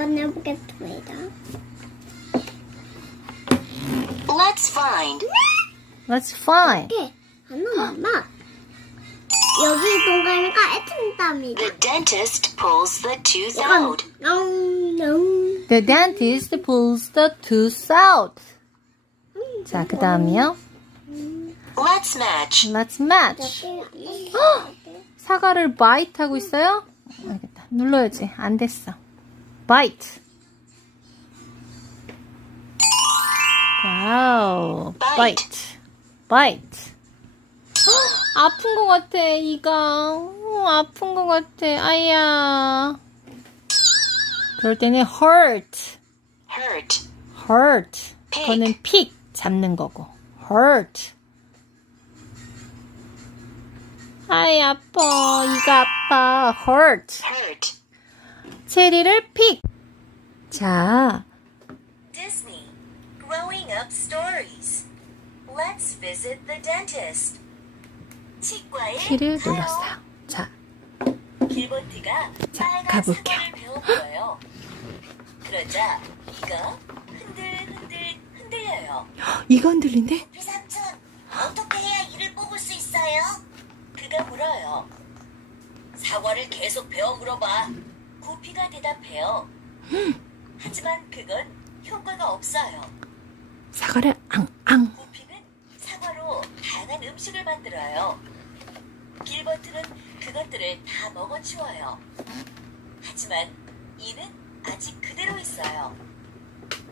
한번 해보겠습니다. Let's find. Let's find. 이렇게 하는 엄마. 여기 동그라미가 애튼답니다. The dentist pulls the tooth out. 뿅뿅. The dentist pulls the tooth out. 자, 그 다음이요. Let's match. Let's match. 사과를 bite 하고 있어요? 알겠다. 눌러야지. 안 됐어. Bite. 와우. Bite. bite. 아픈 것 같아, 이가. 어, 아픈 것 같아. 아야. 그럴 때는 hurt. Hurt. hurt. Pick. 그거는 pick. 잡는 거고. hurt. 아이, 아파. 이가 아파. hurt. Hurt. 체리를 pick. 자, Disney. Growing up stories. Let's visit the dentist. 치과에 키를 가요. 눌렀어요. 자, 길버트가 자, 가볼게요. 배워보여요. 그러자 이가 흔들흔들 흔들려요. 이거 흔들린데? 구피 삼촌, 어떻게 해야 이를 뽑을 수 있어요? 그가 물어요. 사과를 계속 베어 물어봐. 구피가 대답해요. 하지만 그건 효과가 없어요. 사과를 앙앙. 구피는 사과로 다양한 음식을 만들어요. 길버트는 그것들을 다 먹어치워요. 하지만 이는 아직 그대로 있어요.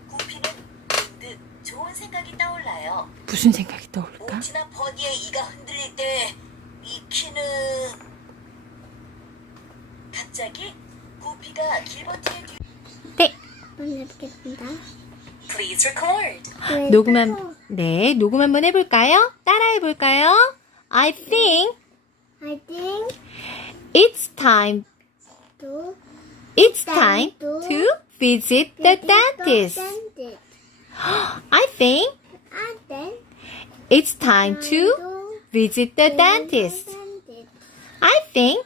구피는 문득 좋은 생각이 떠올라요. 무슨 생각이 떠올까? 뭉치나 버디의 이가 흔들릴 때 미키는 갑자기 네. 한번 해보겠습니다. Please record. 녹음 한, 네, 녹음 한번 해볼까요? 따라 해볼까요? I think I think it's time, to it's time to visit the dentist. dentist. I think I think it's time to visit the dentist. I think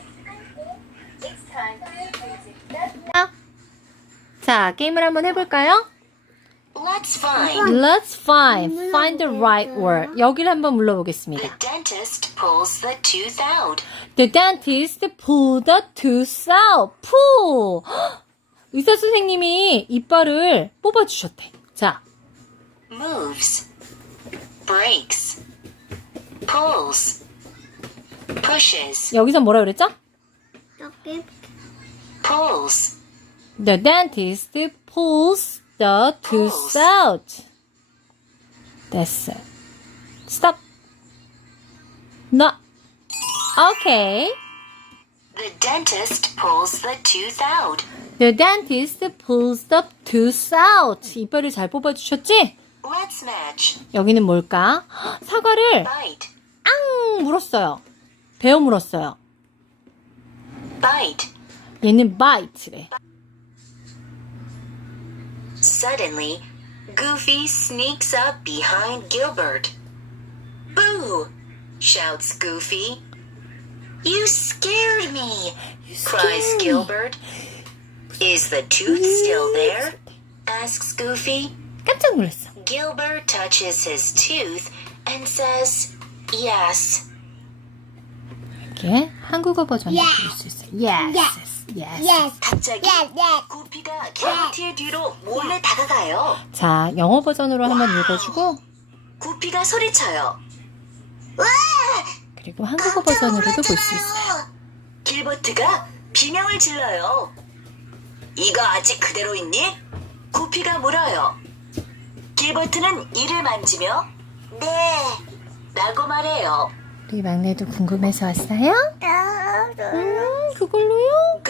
자, 게임을 한번 해볼까요? Let's find. Let's find, find the right word. 여기를 한번 불러보겠습니다. dentist pulls the tooth out. The dentist pulled the tooth out. pull. 헉! 의사 선생님이 이빨을 뽑아주셨대. 자, Moves. Breaks. Pulls. Pushes. 여기서 뭐라 그랬죠? 이렇게 Pulls. The dentist pulls the tooth out. 됐어요. Stop. No. Okay. The dentist pulls the tooth out. The dentist pulls the tooth out. 이빨을 잘 뽑아주셨지? Let's match. 여기는 뭘까? 헉, 사과를 Bite. 앙 물었어요. 베어 물었어요. Bite. 얘는 bite래. Suddenly, Goofy sneaks up behind Gilbert. Boo! shouts Goofy. You scared me, cries Gilbert. Is the tooth still there? asks Goofy. 깜짝 놀랐어. Gilbert touches his tooth and says, Yes. 이렇게 한국어 버전도 Yes. 들을 수 있어요. Yes. Yes. yes 갑자기 yes yes. 구피가 길버트의 뒤로 몰래 다가가요. 자, 영어 버전으로 한번 읽어주고 구피가 소리쳐요. 와! 그리고 한국어 버전으로도 볼 수 있어요. 길버트가 비명을 질러요. 이거 아직 그대로 있니? 구피가 물어요. 길버트는 이를 만지며 네 라고 말해요. 우리 막내도 궁금해서 왔어요? 음, 그걸로요?